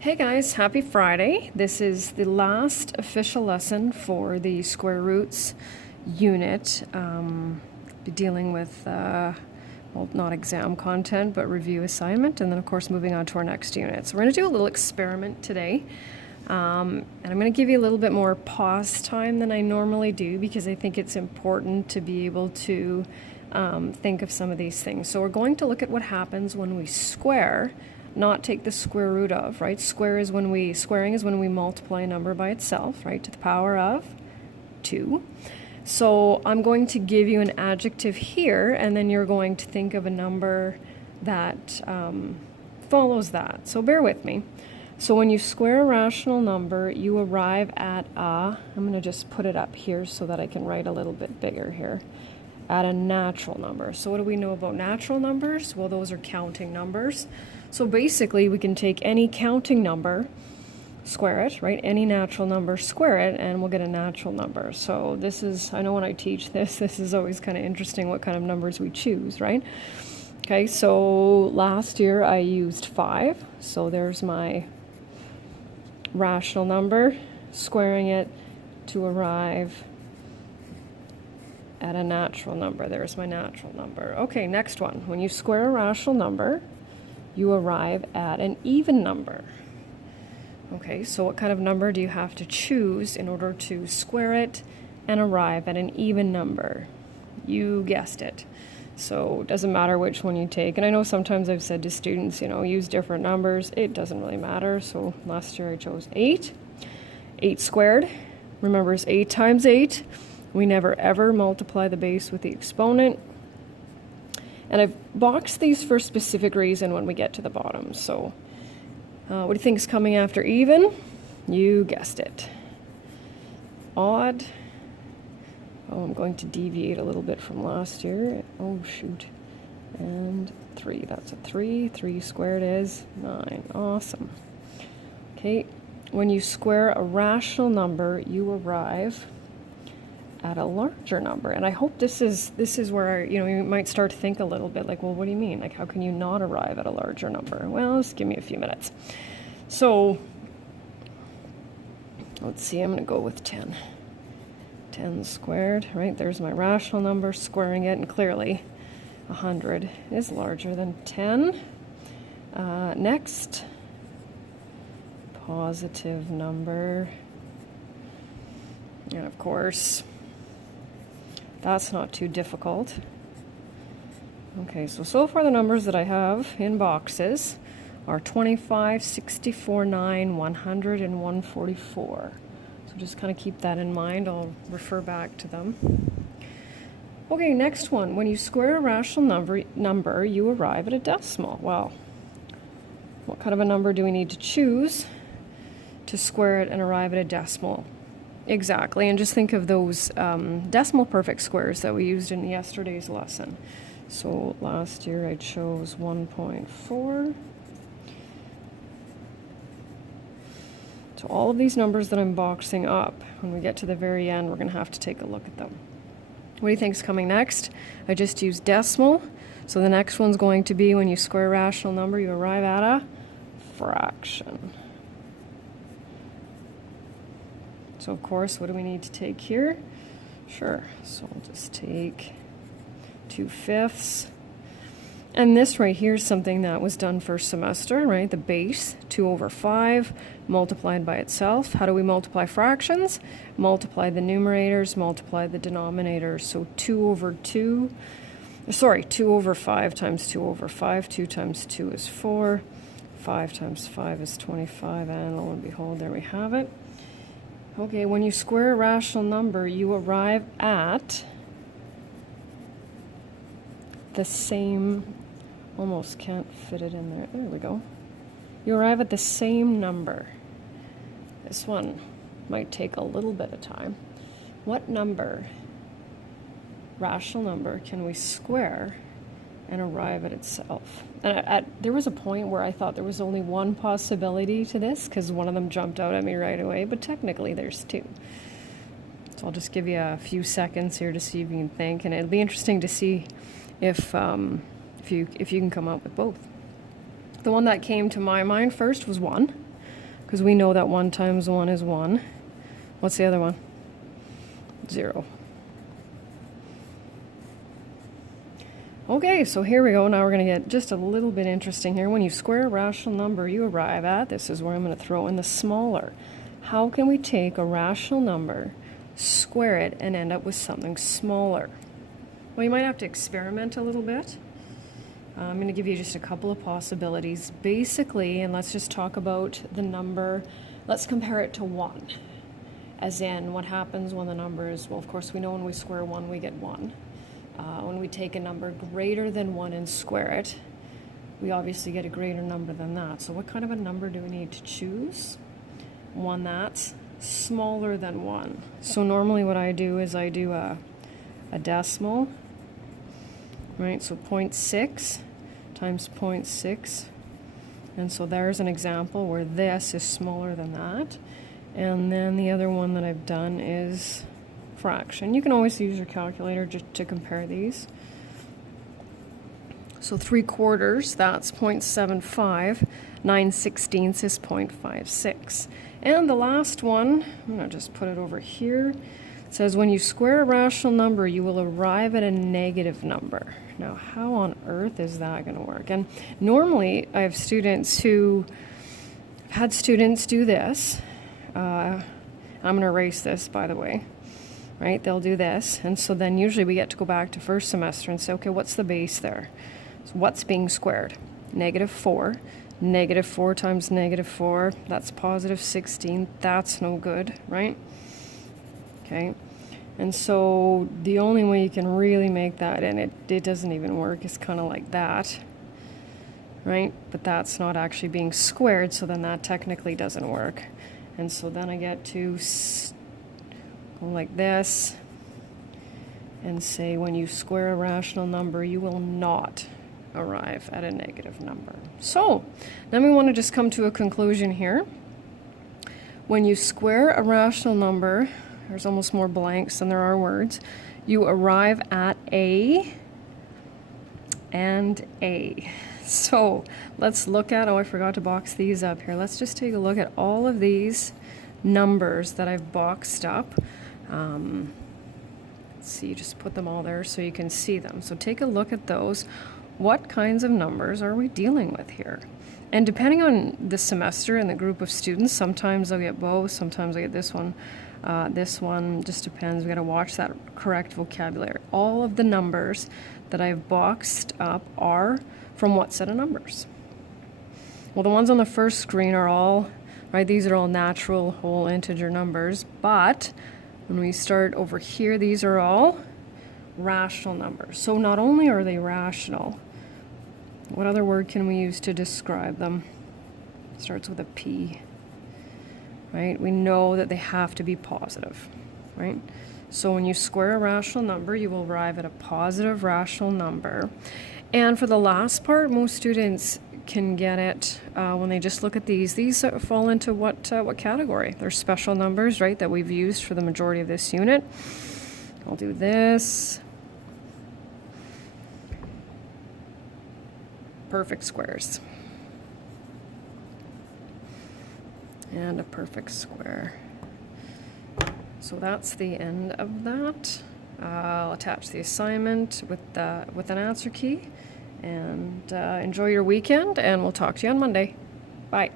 Hey guys, happy Friday. This is the last official lesson for the square roots unit. Be dealing with, well, not exam content, but review assignment, and then of course moving on to our next unit. So we're going to do a little experiment today. And I'm going to give you a little bit more pause time than I normally do because I think it's important to be able to think of some of these things. So we're going to look at what happens when we square, not take the square root of, right? Squaring is when we multiply a number by itself, right, to the power of 2. So I'm going to give you an adjective here, and then you're going to think of a number that follows that. So bear with me. So when you square a rational number, you arrive at I'm going to just put it up here so that I can write a little bit bigger here, at a natural number. So what do we know about natural numbers? Well, those are counting numbers. So basically, we can take any counting number, square it, right? Any natural number, square it, and we'll get a natural number. So this is, I know when I teach this is always kind of interesting what kind of numbers we choose, right? Okay, so last year I used 5. So there's my rational number, squaring it to arrive at a natural number. There's my natural number. Okay, next one. When you square a rational number, you arrive at an even number. Okay, so what kind of number do you have to choose in order to square it and arrive at an even number? You guessed it. So it doesn't matter which one you take. And I know sometimes I've said to students, use different numbers. It doesn't really matter. So last year I chose 8. 8 squared, remember, is 8 times 8. We never ever multiply the base with the exponent. And I've boxed these for a specific reason when we get to the bottom. So what do you think is coming after even? You guessed it. Odd. Oh, I'm going to deviate a little bit from last year. Oh, shoot. And 3. That's a 3. 3 squared is 9. Awesome. Okay. When you square a rational number, you arrive at a larger number. And I hope this is where, you might start to think a little bit like, well, what do you mean? Like, how can you not arrive at a larger number? Well, just give me a few minutes. So let's see, I'm going to go with 10. 10 squared, right? There's my rational number, squaring it, and clearly 100 is larger than 10. Next, positive number. And of course, that's not too difficult. Okay, so far the numbers that I have in boxes are 25, 64, 9, 100, and 144. So just kind of keep that in mind. I'll refer back to them. Okay, next one. When you square a rational number, you arrive at a decimal. Well, what kind of a number do we need to choose to square it and arrive at a decimal? Exactly, and just think of those decimal perfect squares that we used in yesterday's lesson. So last year I chose 1.4. So all of these numbers that I'm boxing up, when we get to the very end, we're going to have to take a look at them. What do you think is coming next? I just used decimal. So the next one's going to be when you square a rational number, you arrive at a fraction. So of course, what do we need to take here? Sure, so we'll just take 2/5. And this right here is something that was done first semester, right? The base, 2 over 5, multiplied by itself. How do we multiply fractions? Multiply the numerators, multiply the denominators. So 2 over 5 times 2 over 5. 2 times 2 is 4. 5 times 5 is 25, and lo and behold, there we have it. Okay, when you square a rational number, you arrive at the same, almost can't fit it in there. There we go. You arrive at the same number. This one might take a little bit of time. What number, rational number, can we square and arrive at itself? And there was a point where I thought there was only one possibility to this because one of them jumped out at me right away, but technically there's 2. So I'll just give you a few seconds here to see if you can think, and it'll be interesting to see if you can come up with both. The one that came to my mind first was 1. because we know that 1 times 1 is 1. What's the other one? 0. Okay, so here we go. Now we're going to get just a little bit interesting here. When you square a rational number, you arrive at, this is where I'm going to throw in the smaller. How can we take a rational number, square it, and end up with something smaller? Well, you might have to experiment a little bit. I'm going to give you just a couple of possibilities. Basically, and let's just talk about the number, let's compare it to 1. As in, what happens when the number is, well, of course, we know when we square 1, we get 1. When we take a number greater than 1 and square it, we obviously get a greater number than that. So what kind of a number do we need to choose? One that's smaller than 1. So normally what I do is I do a decimal, right? So 0.6 times 0.6. And so there's an example where this is smaller than that. And then the other one that I've done is fraction. You can always use your calculator just to compare these. So 3/4, that's 0.75. 9/16 is 0.56. And the last one, I'm going to just put it over here. It says when you square a rational number, you will arrive at a negative number. Now, how on earth is that going to work? And normally, I have students who have had students do this. I'm going to erase this, by the way. Right, they'll do this, and so then usually we get to go back to first semester and say, okay, what's the base there? So what's being squared? -4. -4 times -4, that's +16. That's no good, right? Okay, and so the only way you can really make that, and it doesn't even work, is kind of like that, right? But that's not actually being squared, so then that technically doesn't work. And so then I get to go like this and say when you square a rational number, you will not arrive at a negative number. So then we want to just come to a conclusion here. When you square a rational number, there's almost more blanks than there are words, you arrive at A and A. So let's look at, oh, I forgot to box these up here. Let's just take a look at all of these numbers that I've boxed up. Let's see, just put them all there so you can see them. So take a look at those. What kinds of numbers are we dealing with here? And depending on the semester and the group of students, sometimes I'll get both, sometimes I get this one. This one just depends. We got to watch that correct vocabulary. All of the numbers that I've boxed up are from what set of numbers? Well, the ones on the first screen are all, right, these are all natural whole integer numbers, but when we start over here, these are all rational numbers. So not only are they rational, what other word can we use to describe them? It starts with a P, right? We know that they have to be positive, right? So when you square a rational number, you will arrive at a positive rational number. And for the last part, most students can get it when they just look at these. These fall into what category? They're special numbers, right, that we've used for the majority of this unit. I'll do this. Perfect squares. And a perfect square. So that's the end of that. I'll attach the assignment with an answer key. And enjoy your weekend, and we'll talk to you on Monday. Bye.